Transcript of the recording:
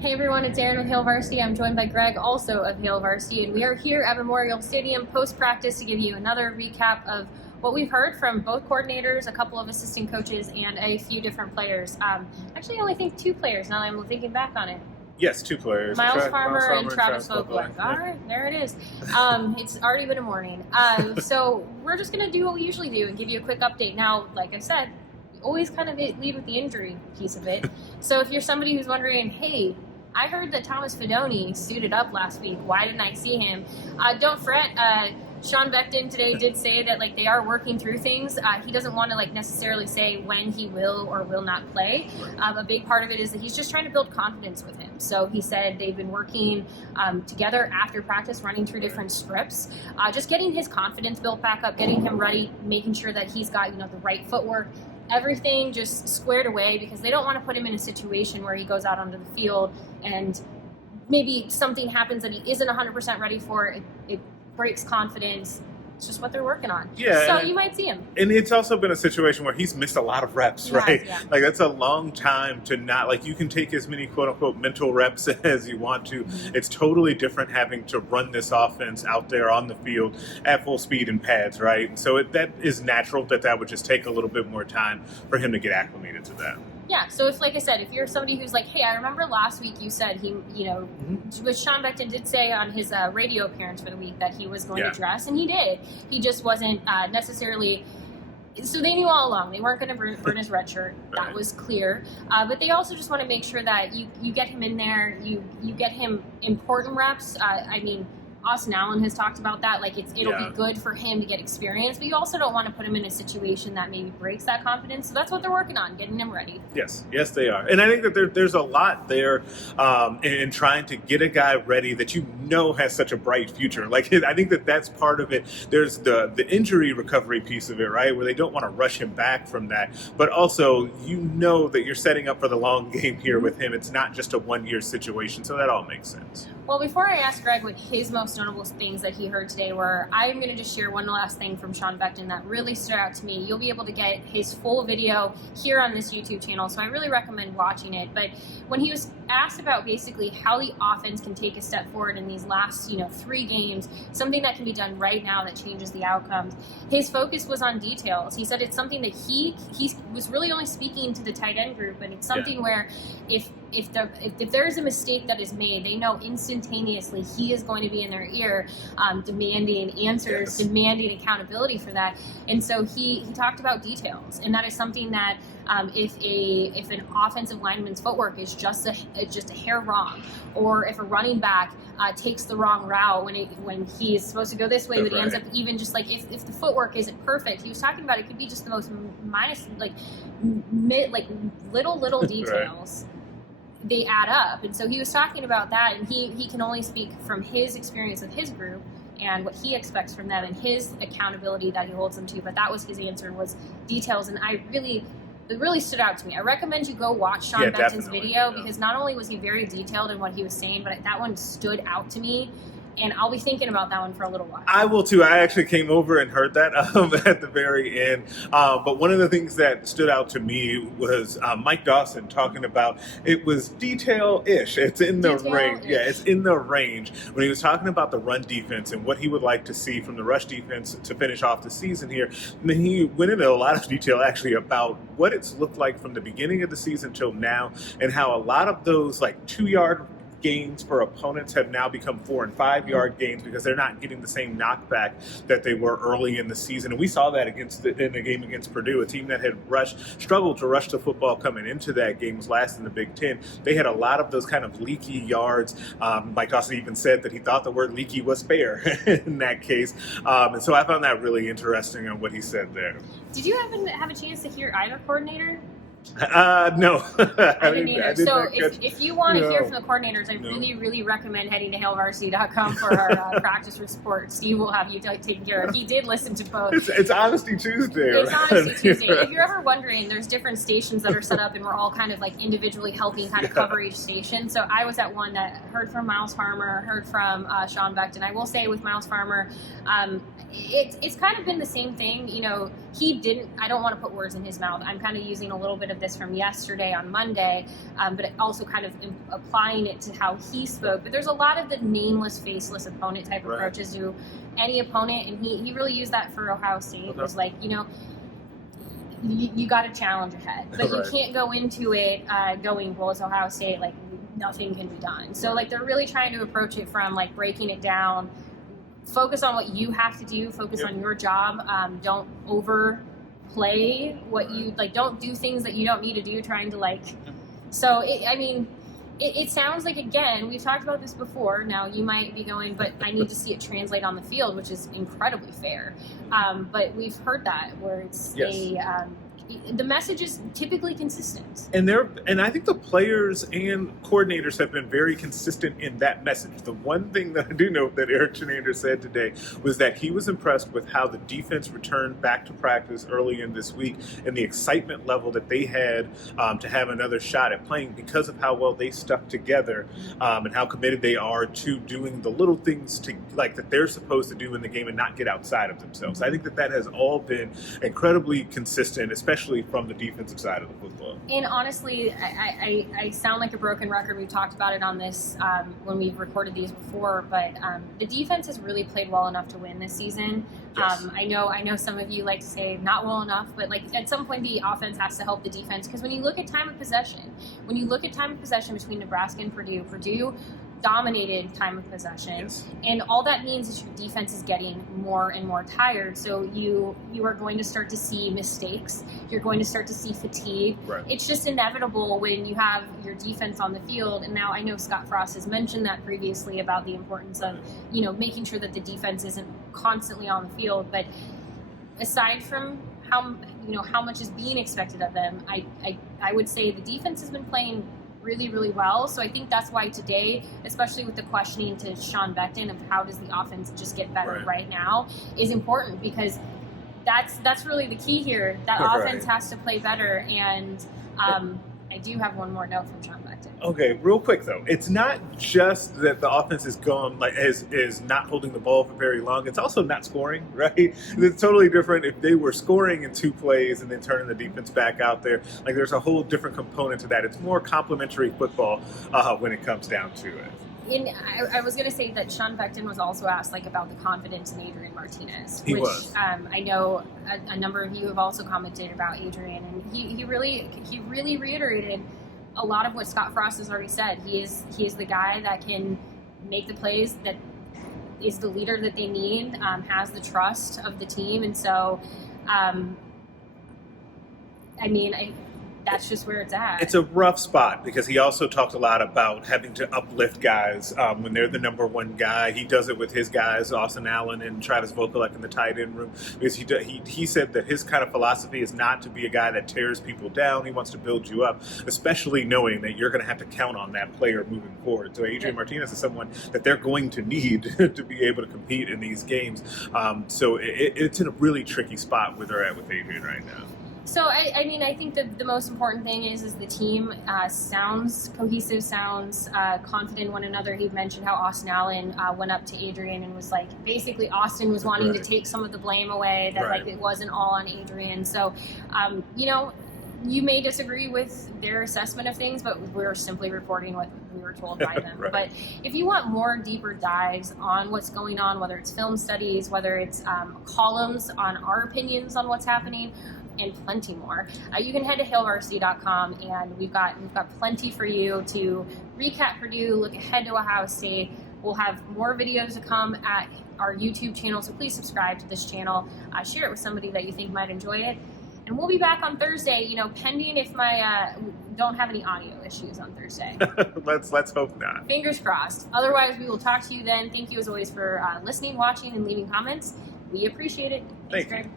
Hey everyone, it's Erin with Hail Varsity. I'm joined by Greg, also of Hail Varsity, and we are here at Memorial Stadium post-practice to give you another recap of what we've heard from both coordinators, a couple of assistant coaches, and a few different players. Actually, I only think two players now that I'm thinking back on it. Yes, two players. Miles Farmer and Travis Vogelbach. All right, there it is. It's already been a morning. So we're just going to do what we usually do and give you a quick update. Now, like I said, always kind of lead with the injury piece of it. So if you're somebody who's wondering, hey, I heard that Thomas Fidone suited up last week. Why didn't I see him? Don't fret. Sean Beckton today did say that they are working through things. He doesn't want to necessarily say when he will or will not play. A big part of it is that he's just trying to build confidence with him. So he said they've been working together after practice, running through different scripts, just getting his confidence built back up, getting him ready, making sure that he's got the right footwork. Everything just squared away because they don't want to put him in a situation where he goes out onto the field and maybe something happens that he isn't 100% ready for. It breaks confidence. It's just what they're working on. Yeah. So you might see him. And it's also been a situation where he's missed a lot of reps, right? Yeah. That's a long time to not, you can take as many quote unquote mental reps as you want to. Mm-hmm. It's totally different having to run this offense out there on the field at full speed and pads, right? So that is natural that would just take a little bit more time for him to get acclimated to that. Yeah, so if, like I said, if you're somebody who's like, hey, I remember last week you said which Sean Beckton did say on his radio appearance for the week that he was going to dress, and he did. He just wasn't necessarily. So they knew all along they weren't going to burn his red shirt. That was clear. But they also just want to make sure that you get him in there, you get him important reps. Austin Allen has talked about that. It'll be good for him to get experience, but you also don't want to put him in a situation that maybe breaks that confidence. So that's what they're working on, getting him ready. Yes, they are. And I think that there's a lot there in trying to get a guy ready that has such a bright future. I think that's part of it. There's the injury recovery piece of it, right, where they don't want to rush him back from that. But also, that you're setting up for the long game here with him. It's not just a one-year situation, so that all makes sense. Well, before I ask Greg what his most notable things that he heard today were, I'm going to just share one last thing from Sean Beckton that really stood out to me. You'll be able to get his full video here on this YouTube channel, so I really recommend watching it. But when he was asked about basically how the offense can take a step forward in these last, 3 games, something that can be done right now that changes the outcomes, his focus was on details. He said it's something that he was really only speaking to the tight end group, and it's something where if there is a mistake that is made, they know instantaneously he is going to be in their ear demanding answers, demanding accountability for that. And so he talked about details, and that is something that if an offensive lineman's footwork is just a hair wrong, or if a running back takes the wrong route when he is supposed to go this way, but he ends up even just if the footwork isn't perfect, he was talking about it could be just the most little details. They add up. And so he was talking about that, and he can only speak from his experience with his group and what he expects from them and his accountability that he holds them to. But that was his answer, was details. And it really stood out to me. I recommend you go watch Sean Beckton's video because not only was he very detailed in what he was saying, but that one stood out to me. And I'll be thinking about that one for a little while. I will too. I actually came over and heard that at the very end. But one of the things that stood out to me was Mike Dawson talking about it was detail-ish. It's in the range. Yeah, it's in the range. When he was talking about the run defense and what he would like to see from the rush defense to finish off the season here, and then he went into a lot of detail actually about what it's looked like from the beginning of the season till now, and how a lot of those 2-yard gains for opponents have now become 4- and 5-yard gains because they're not getting the same knockback that they were early in the season. And we saw that in the game against Purdue, a team that had struggled to rush the football coming into that game, was last in the Big Ten. They had a lot of those kind of leaky yards. Mike Dawson even said that he thought the word leaky was fair in that case. And so I found that really interesting on what he said there. Did you have a chance to hear either coordinator? No. I didn't either. So if you want to hear from the coordinators, I really recommend heading to hailvarsity.com for our practice report. Steve will have you taken care of. He did listen to both. It's Honesty Tuesday. It's Honesty Tuesday. If you're ever wondering, there's different stations that are set up, and we're all kind of individually helping kind of cover each station. So I was at one that heard from Miles Farmer, heard from Sean Beckton. I will say with Miles Farmer, it's kind of been the same thing. He didn't. I don't want to put words in his mouth. I'm kind of using a little bit of of this from yesterday on Monday, but also kind of applying it to how he spoke. But there's a lot of the nameless, faceless opponent type approaches to any opponent, and he really used that for Ohio State. It was like, you got a challenge ahead, but you can't go into it going, well, it's Ohio State, like nothing can be done. So like they're really trying to approach it from like breaking it down, focus on what you have to do, focus on your job, don't overplay what you like, don't do things that you don't need to do, trying to like, so it sounds like, again, we've talked about this before. Now you might be going, but I need to see it translate on the field, which is incredibly fair. But we've heard that where it's the message is typically consistent. And I think the players and coordinators have been very consistent in that message. The one thing that I do know that Eric Chinander said today was that he was impressed with how the defense returned back to practice early in this week and the excitement level that they had to have another shot at playing because of how well they stuck together and how committed they are to doing the little things that they're supposed to do in the game and not get outside of themselves. I think that has all been incredibly consistent, especially from the defensive side of the football. And honestly, I sound like a broken record. We've talked about it on this when we've recorded these before, but the defense has really played well enough to win this season. Yes. I know some of you like to say not well enough, but like at some point the offense has to help the defense, because when you look at time of possession between Nebraska and Purdue dominated time of possession, and all that means is your defense is getting more and more tired, so you are going to start to see mistakes, you're going to start to see fatigue. It's just inevitable when you have your defense on the field. And now I know Scott Frost has mentioned that previously about the importance of making sure that the defense isn't constantly on the field, but aside from how much is being expected of them, I would say the defense has been playing really, really well. So I think that's why today, especially with the questioning to Sean Beckton of how does the offense just get better right now, is important, because that's really the key here. That offense has to play better. And I do have one more note from Sean Beckton. Okay, real quick though, it's not just that the offense is gone, is not holding the ball for very long. It's also not scoring, right? It's totally different if they were scoring in 2 plays and then turning the defense back out there. Like there's a whole different component to that. It's more complementary football when it comes down to it. And I was going to say that Sean Beckton was also asked about the confidence in Adrian Martinez, which I know a number of you have also commented about Adrian, and he really reiterated a lot of what Scott Frost has already said. He is the guy that can make the plays, that is the leader that they need, has the trust of the team, and so that's just where it's at. It's a rough spot because he also talked a lot about having to uplift guys when they're the number one guy. He does it with his guys, Austin Allen and Travis Vokalek in the tight end room. Because he said that his kind of philosophy is not to be a guy that tears people down. He wants to build you up, especially knowing that you're going to have to count on that player moving forward. So Adrian Martinez is someone that they're going to need to be able to compete in these games. So it's in a really tricky spot where they're at with Adrian right now. So, I think the most important thing is the team sounds cohesive, sounds confident in one another. He mentioned how Austin Allen went up to Adrian and was like, basically Austin was wanting to take some of the blame away, that it wasn't all on Adrian. So, you may disagree with their assessment of things, but we're simply reporting what we were told by them. But if you want more deeper dives on what's going on, whether it's film studies, whether it's columns on our opinions on what's happening, and plenty more, you can head to hailvarsity.com, and we've got plenty for you to recap Purdue, look ahead to Ohio State. We'll have more videos to come at our YouTube channel, so please subscribe to this channel, share it with somebody that you think might enjoy it, and we'll be back on Thursday, pending if my don't have any audio issues on Thursday. Let's hope not. Fingers crossed. Otherwise, we will talk to you then. Thank you as always for listening, watching, and leaving comments. We appreciate it. Thanks, Greg.